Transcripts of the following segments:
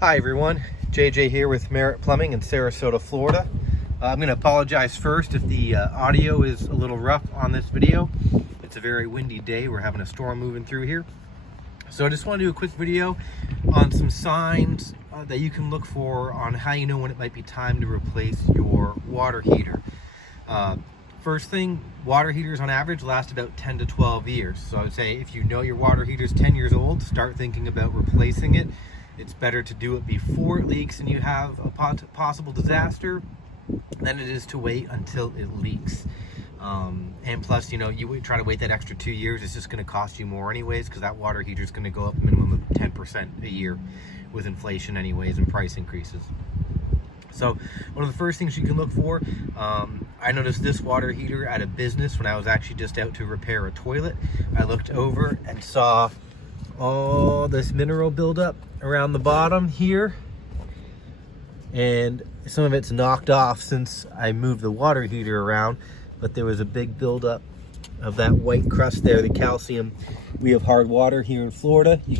Hi everyone, JJ here with Merritt Plumbing in Sarasota, Florida. I'm going to apologize first if the audio is a little rough on this video. It's a very windy day. We're having a storm moving through here. So I just want to do a quick video on some signs that you can look for on how you know when it might be time to replace your water heater. First thing, water heaters on average last about 10 to 12 years. So I would say if you know your water heater is 10 years old, start thinking about replacing it. It's better to do it before it leaks and you have a possible disaster than it is to wait until it leaks. And plus, you know, you try to wait that extra 2 years, it's just going to cost you more anyways, because that water heater is going to go up a minimum of 10% a year with inflation anyways and price increases. So one of the first things you can look for, I noticed this water heater at a business when I was actually just out to repair a toilet. I looked over and saw all this mineral buildup around the bottom here, and some of it's knocked off since I moved the water heater around, but there was a big buildup of that white crust there, the calcium. We have hard water here in Florida. You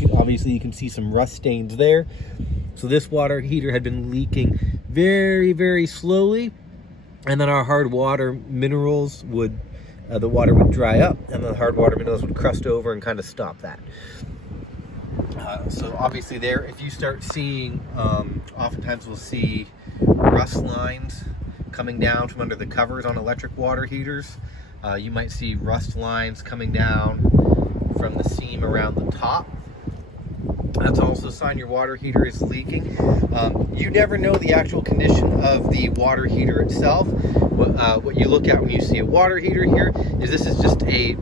can see some rust stains there. So this water heater had been leaking very, very slowly, and then our hard water minerals would, the water would dry up, and the hard water minerals would crust over and kind of stop that. So obviously there, if you start seeing, oftentimes we'll see rust lines coming down from under the covers on electric water heaters. You might see rust lines coming down from the seam around the top. That's also a sign your water heater is leaking. You never know the actual condition of the water heater itself. What you look at when you see a water heater here is this is just a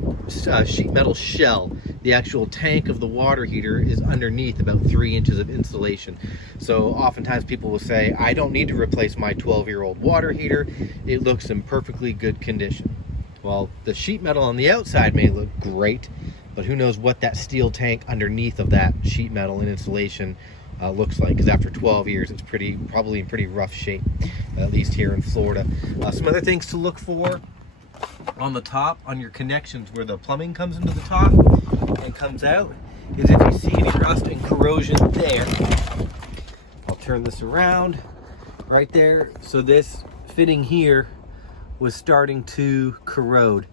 sheet metal shell. The actual tank of the water heater is underneath about 3 inches of insulation. So oftentimes people will say, I don't need to replace my 12-year-old water heater. It looks in perfectly good condition. Well, the sheet metal on the outside may look great, but who knows what that steel tank underneath of that sheet metal and insulation looks like, because after 12 years it's probably in pretty rough shape, at least here in Florida. Some other things to look for on the top, on your connections where the plumbing comes into the top and comes out, is if you see any rust and corrosion there. I'll turn this around right there. So this fitting here was starting to corrode.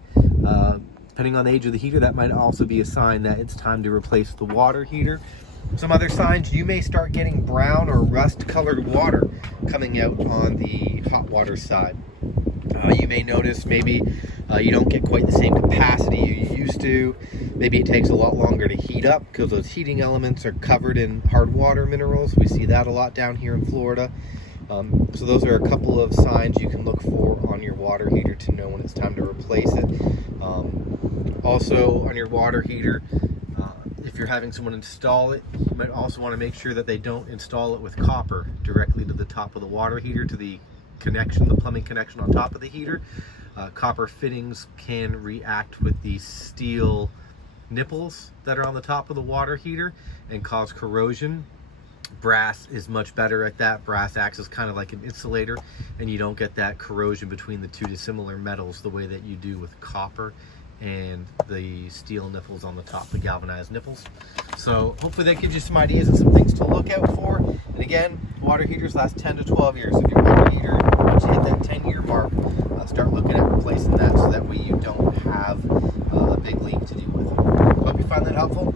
Depending on the age of the heater, that might also be a sign that it's time to replace the water heater. Some other signs, you may start getting brown or rust colored water coming out on the hot water side. You may notice maybe you don't get quite the same capacity you used to. Maybe it takes a lot longer to heat up because those heating elements are covered in hard water minerals. We see that a lot down here in Florida. So those are a couple of signs you can look for on your water heater to know when it's time to replace it. Also on your water heater, if you're having someone install it, you might also want to make sure that they don't install it with copper directly to the top of the water heater, to the connection, the plumbing connection on top of the heater. Copper fittings can react with the steel nipples that are on the top of the water heater and cause corrosion. Brass is much better at that. Brass acts as kind of like an insulator, and you don't get that corrosion between the two dissimilar metals the way that you do with copper and the steel nipples on the top, the galvanized nipples. So hopefully that gives you some ideas and some things to look out for. And again, water heaters last 10 to 12 years. If your water heater, once you hit that 10-year mark, start looking at replacing that so that way you don't have a big leak to deal with. Hope you find that helpful.